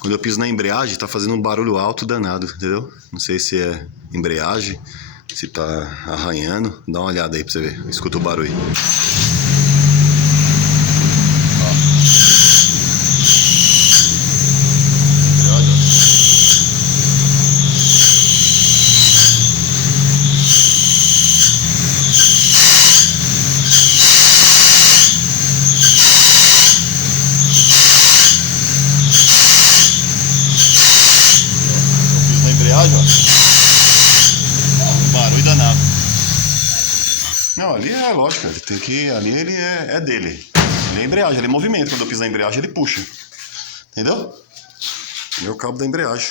Quando eu piso na embreagem, tá fazendo um barulho alto danado, entendeu? Não sei se é embreagem, se tá arranhando. Dá uma olhada aí pra você ver. Escuta o barulho. Embreagem, ó. Um barulho danado. Não, ali é lógico, ele tem que. Ali ele é dele. Ele é embreagem, ele é movimento. Quando eu piso na embreagem, ele puxa. Entendeu? Ele é o cabo da embreagem.